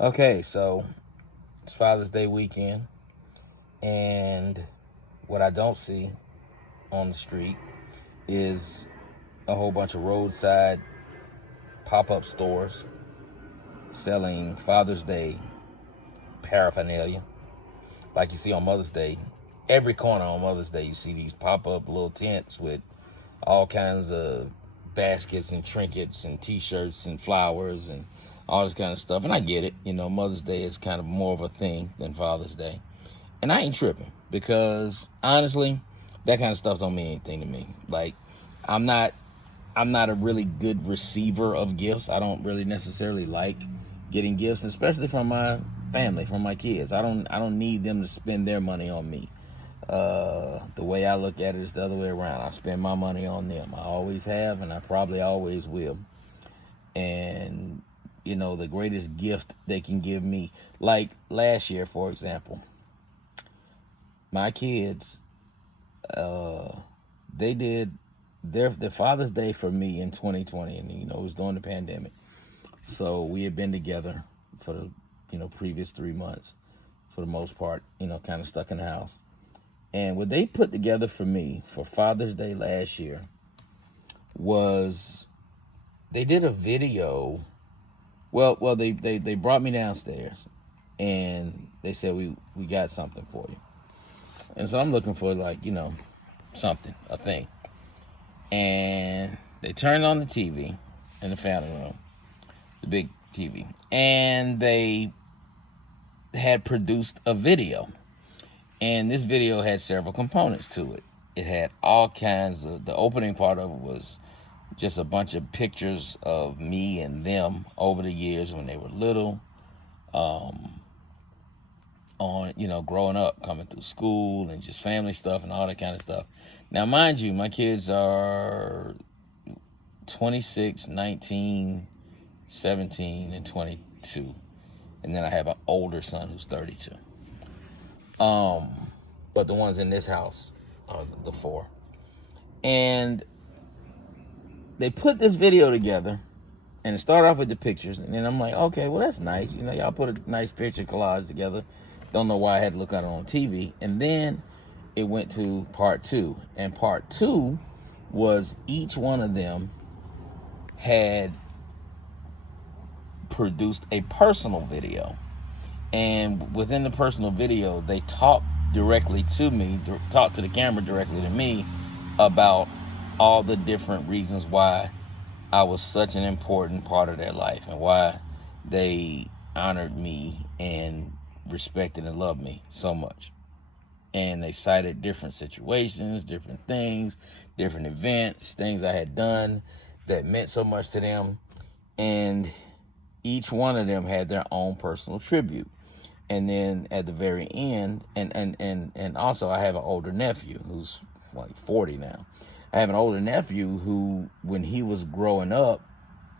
Okay, so it's Father's Day weekend, and what I don't see on the street is a whole bunch of roadside pop up stores selling Father's Day paraphernalia. Like you see on Mother's Day, every corner on Mother's Day, you see these pop up little tents with all kinds of baskets and trinkets and t-shirts and flowers and all this kind of stuff. And I get it. Mother's Day is kind of more of a thing than Father's Day. And I ain't tripping because honestly, that kind of stuff don't mean anything to me. Like, I'm not I'm not a really good receiver of gifts. I don't really necessarily like getting gifts, especially from my family, from my kids. I don't need them to spend their money on me. The way I look at it is the other way around. I spend my money on them. I always have, and I probably always will. And the greatest gift they can give me, like last year, for example, my kids, they did their Father's Day for me in 2020, and it was during the pandemic. So we had been together for the previous 3 months, for the most part, kind of stuck in the house. And what they put together for me for Father's Day last year was they did a video. Well, they brought me downstairs and they said we got something for you. And so I'm looking for something, a thing. And they turned on the TV in the family room, the big TV, and they had produced a video. And this video had several components to it. It had all kinds of, the opening part of it was just a bunch of pictures of me and them over the years when they were little, growing up, coming through school and just family stuff and all that kind of stuff. Now, mind you, my kids are 26, 19, 17, and 22. And then I have an older son who's 32. But the ones in this house are the four. And they put this video together and it started off with the pictures. And then I'm like, okay, well, that's nice. Y'all put a nice picture collage together. Don't know why I had to look at it on TV. And then it went to part two. And part two was each one of them had produced a personal video. And within the personal video, they talked directly to me, talked to the camera directly to me about all the different reasons why I was such an important part of their life and why they honored me and respected and loved me so much. And they cited different situations, different things, different events, things I had done that meant so much to them. And each one of them had their own personal tribute. And then at the very end, and also I have an older nephew who's like 40 now. I have an older nephew who, when he was growing up,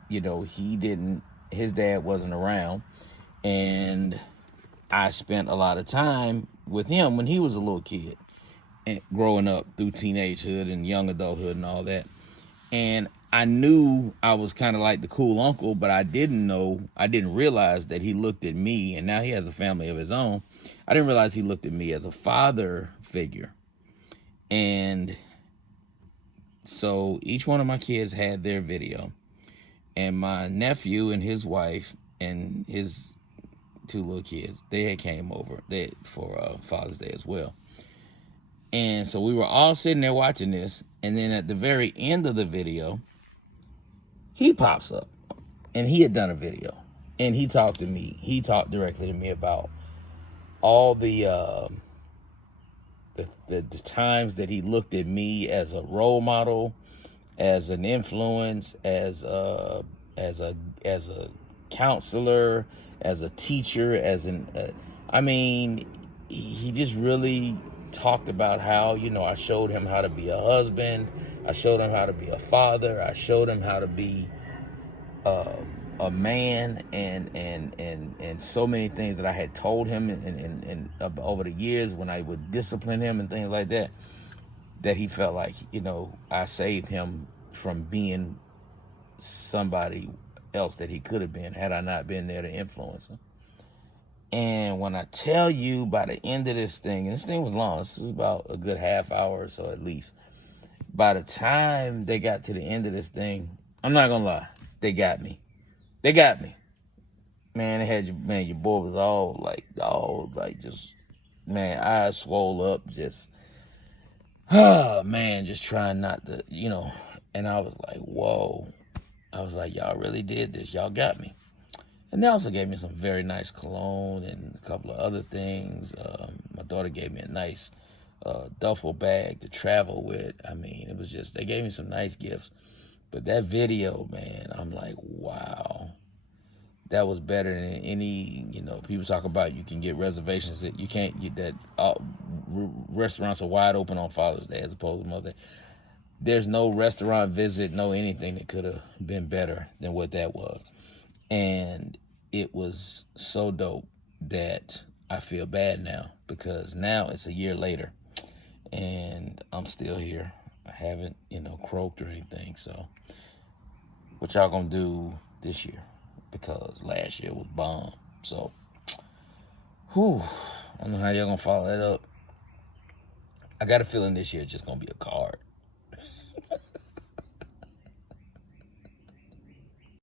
his dad wasn't around. And I spent a lot of time with him when he was a little kid and growing up through teenagehood and young adulthood and all that. And I knew I was kind of like the cool uncle, but I didn't realize that he looked at me, and now he has a family of his own. I didn't realize he looked at me as a father figure. And so each one of my kids had their video, and my nephew and his wife and his two little kids, they had came over for Father's Day as well. And so we were all sitting there watching this, and then at the very end of the video, he pops up, and he had done a video, and he talked to me. He talked directly to me about all the times that he looked at me as a role model, as an influence, as a counselor, as a teacher, he just really talked about how, I showed him how to be a husband, I showed him how to be a father, I showed him how to be a man, and so many things that I had told him and over the years when I would discipline him and things like that, that he felt like, I saved him from being somebody else that he could have been had I not been there to influence him. And when I tell you by the end of this thing, and this thing was long, this was about a good half hour or so at least. By the time they got to the end of this thing, I'm not gonna lie, they got me. They got me. Man, they had your boy was all like just, man, eyes swole up, just, oh man, just trying not to, and I was like, whoa. I was like, y'all really did this. Y'all got me. And they also gave me some very nice cologne and a couple of other things. My daughter gave me a nice duffel bag to travel with. I mean, it was just, they gave me some nice gifts. But that video, man, I'm like, wow. That was better than any, people talk about you can get reservations that you can't get that. Restaurants are wide open on Father's Day as opposed to Mother's Day. There's no restaurant visit, no anything that could have been better than what that was. And it was so dope that I feel bad now, because now it's a year later and I'm still here. I haven't, croaked or anything. So what y'all gonna do this year? Because last year was bomb. So, I don't know how y'all gonna follow that up. I got a feeling this year just gonna be a card.